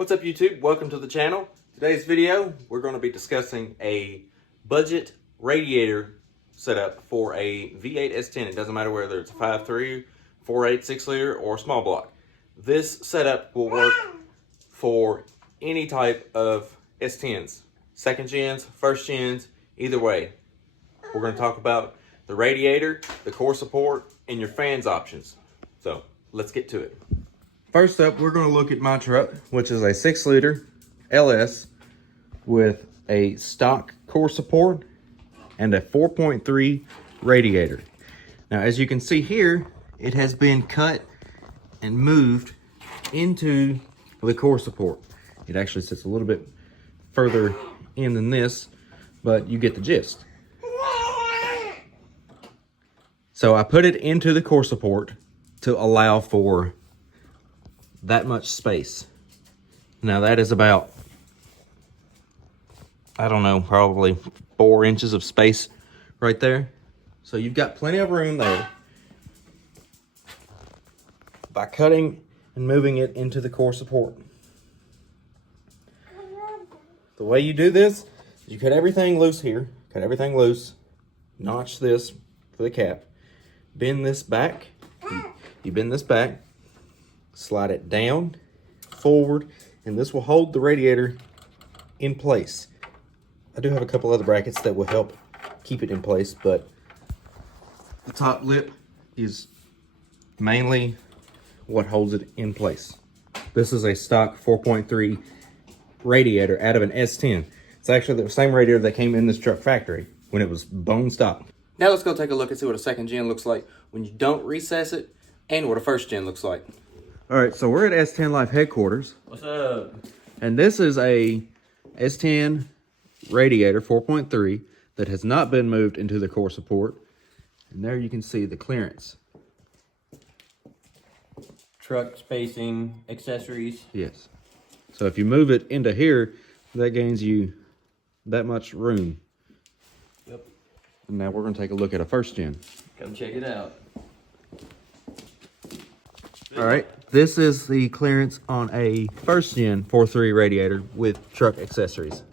What's up YouTube? Welcome to the channel. Today's video, we're going to be discussing a budget radiator setup for a V8 S10. It doesn't matter whether it's a 5.3, 4.8, 6 liter, or small block. This setup will work for any type of S10s. Second gens, first gens, either way. We're going to talk about the radiator, the core support, and your fans options. So let's get to it. First up, we're going to look at my truck, which is a 6 liter LS with a stock core support and a 4.3 radiator. Now, as you can see here, it has been cut and moved into the core support. It actually sits a little bit further in than this, but you get the gist. So I put it into the core support to allow for that much space. Now that is about, I don't know, probably 4 inches of space right there. So you've got plenty of room there. By cutting and moving it into the core support. The way you do this, you cut everything loose here, cut everything loose, notch this for the cap, bend this back, you bend this back, slide it down, forward, and this will hold the radiator in place. I do have a couple other brackets that will help keep it in place, but the top lip is mainly what holds it in place. This is a stock 4.3 radiator out of an S10. It's actually the same radiator that came in this truck factory when it was bone stock. Now let's go take a look and see what a second gen looks like when you don't recess it and what a first gen looks like. All right, so we're at S10 Life headquarters. What's up? And this is a S10 radiator 4.3 that has not been moved into the core support. And there you can see the clearance. Truck spacing, accessories. Yes. So if you move it into here, that gains you that much room. Yep. And now we're going to take a look at a first gen. Come check it out. All right, this is the clearance on a first gen 4.3 radiator with truck accessories.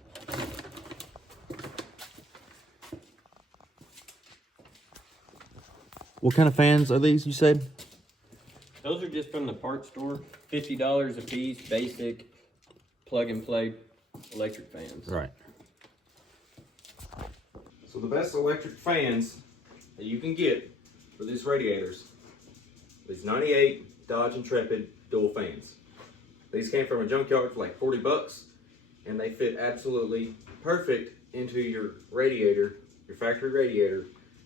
What kind of fans are these, you said? Those are just from the parts store. $50 a piece, basic, plug and play electric fans. Right. So the best electric fans that you can get for these radiators is 98 Dodge Intrepid dual fans. These came from a junkyard for like 40 bucks, and they fit absolutely perfect into your radiator, your factory radiator,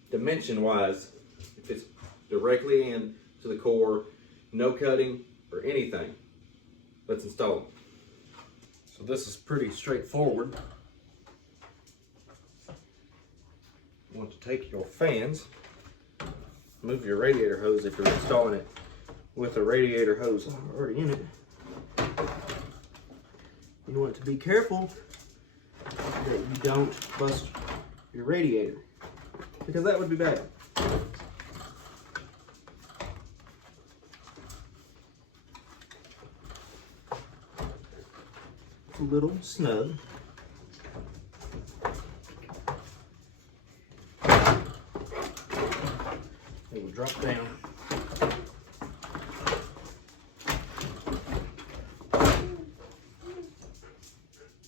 dimension-wise. It fits directly in to the core, no cutting or anything. Let's install them. So this is pretty straightforward. You want to take your fans, move your radiator hose if you're installing it with a radiator hose already in it. You want to be careful that you don't bust your radiator, because that would be bad. It's a little snug. It will drop down.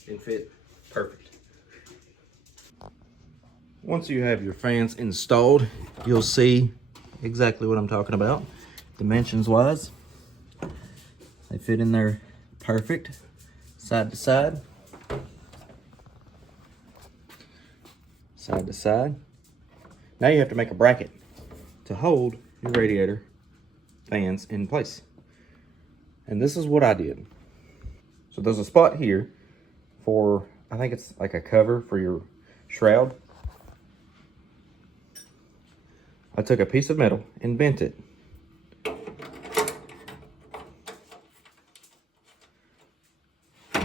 And fit perfect. Once you have your fans installed, you'll see exactly what I'm talking about. Dimensions wise, they fit in there perfect, side to side, side to side. Now you have to make a bracket to hold your radiator fans in place. And this is what I did. So there's a spot here for, I think it's like a cover for your shroud. I took a piece of metal and bent it.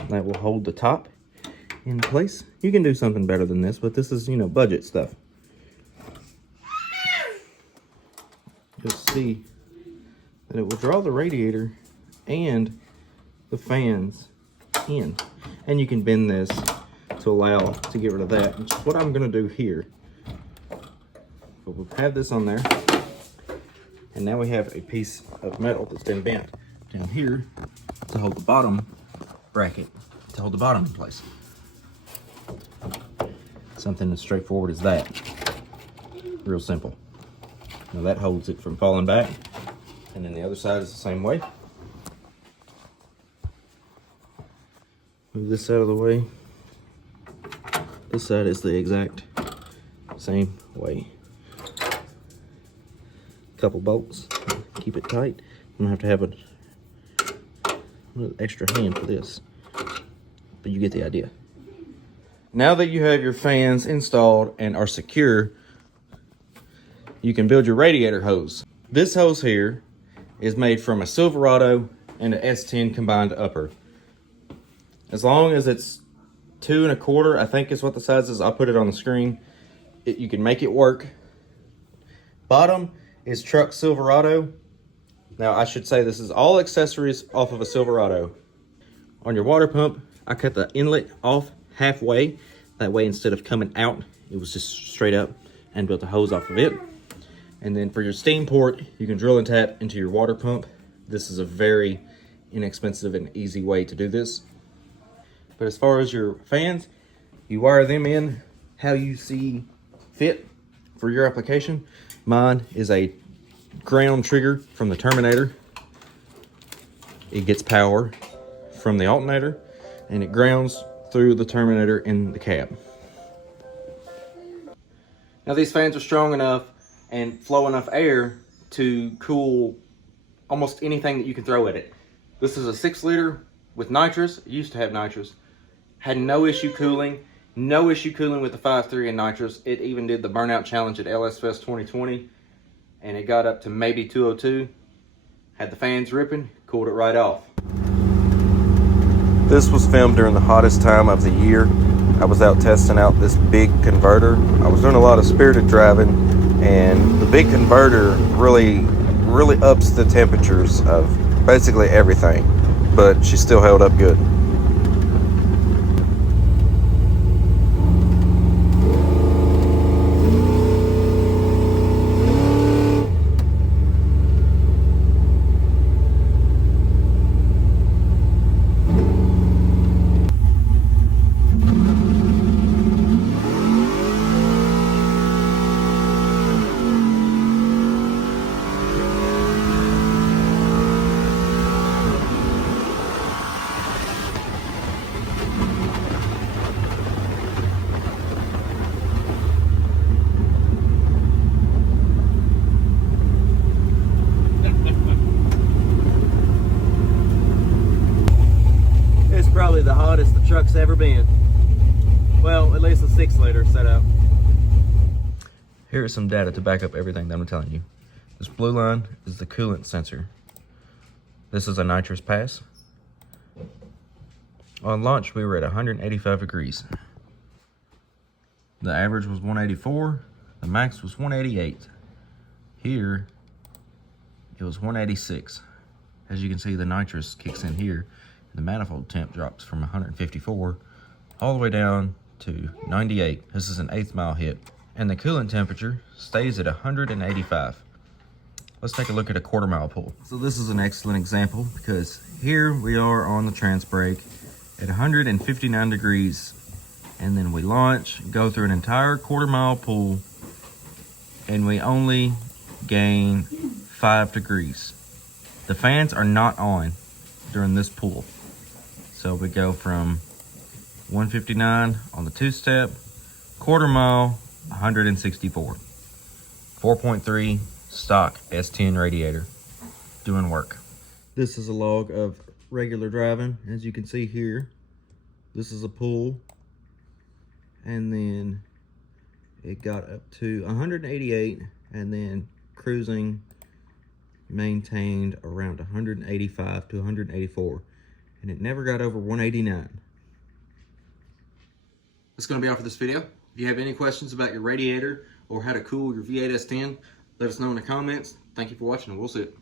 That will hold the top in place. You can do something better than this, but this is, you know, budget stuff. You'll see that it will draw the radiator and the fans in. And you can bend this to allow to get rid of that, which is what I'm gonna do here. But we'll have this on there. And now we have a piece of metal that's been bent down here to hold the bottom bracket, to hold the bottom in place. Something as straightforward as that. Real simple. Now that holds it from falling back. And then the other side is the same way. Move this out of the way. This side is the exact same way. Couple bolts, keep it tight. I'm gonna have to have an extra hand for this, but you get the idea. Now that you have your fans installed and are secure, you can build your radiator hose. This hose here is made from a Silverado and an S10 combined upper. As long as it's 2 1/4, I think is what the size is. I'll put it on the screen. You can make it work. Bottom is truck Silverado. Now I should say this is all accessories off of a Silverado. On your water pump, I cut the inlet off halfway. That way, instead of coming out, it was just straight up, and built a hose off of it. And then for your steam port, you can drill and tap into your water pump. This is a very inexpensive and easy way to do this. But as far as your fans, you wire them in how you see fit for your application. Mine is a ground trigger from the Terminator. It gets power from the alternator, and it grounds through the Terminator in the cab. Now these fans are strong enough and flow enough air to cool almost anything that you can throw at it. This is a 6-liter with nitrous. It used to have nitrous. Had no issue cooling. No issue cooling with the 5.3 and nitrous. It even did the burnout challenge at LS Fest 2020, and it got up to maybe 202. Had the fans ripping, cooled it right off. This was filmed during the hottest time of the year. I was out testing out this big converter. I was doing a lot of spirited driving, and the big converter really ups the temperatures of basically everything, but she still held up good. Probably the hottest the truck's ever been. Well, at least a 6-liter setup. Here is some data to back up everything that I'm telling you. This blue line is the coolant sensor. This is a nitrous pass. On launch, we were at 185 degrees. The average was 184. The max was 188. Here, it was 186. As you can see, the nitrous kicks in here. The manifold temp drops from 154 all the way down to 98. This is an 1/8 mile hit. And the coolant temperature stays at 185. Let's take a look at a 1/4 mile pull. So this is an excellent example because here we are on the trans brake at 159 degrees. And then we launch, go through an entire 1/4 mile pull, and we only gain 5 degrees. The fans are not on during this pull. So we go from 159 on the 2-step, 1/4 mile, 164. 4.3 stock S10 radiator, doing work. This is a log of regular driving. As you can see here, this is a pull. And then it got up to 188, and then cruising maintained around 185 to 184. And it never got over 189. That's going to be all for this video. If you have any questions about your radiator or how to cool your V8 S10, let us know in the comments. Thank you for watching, and we'll see you.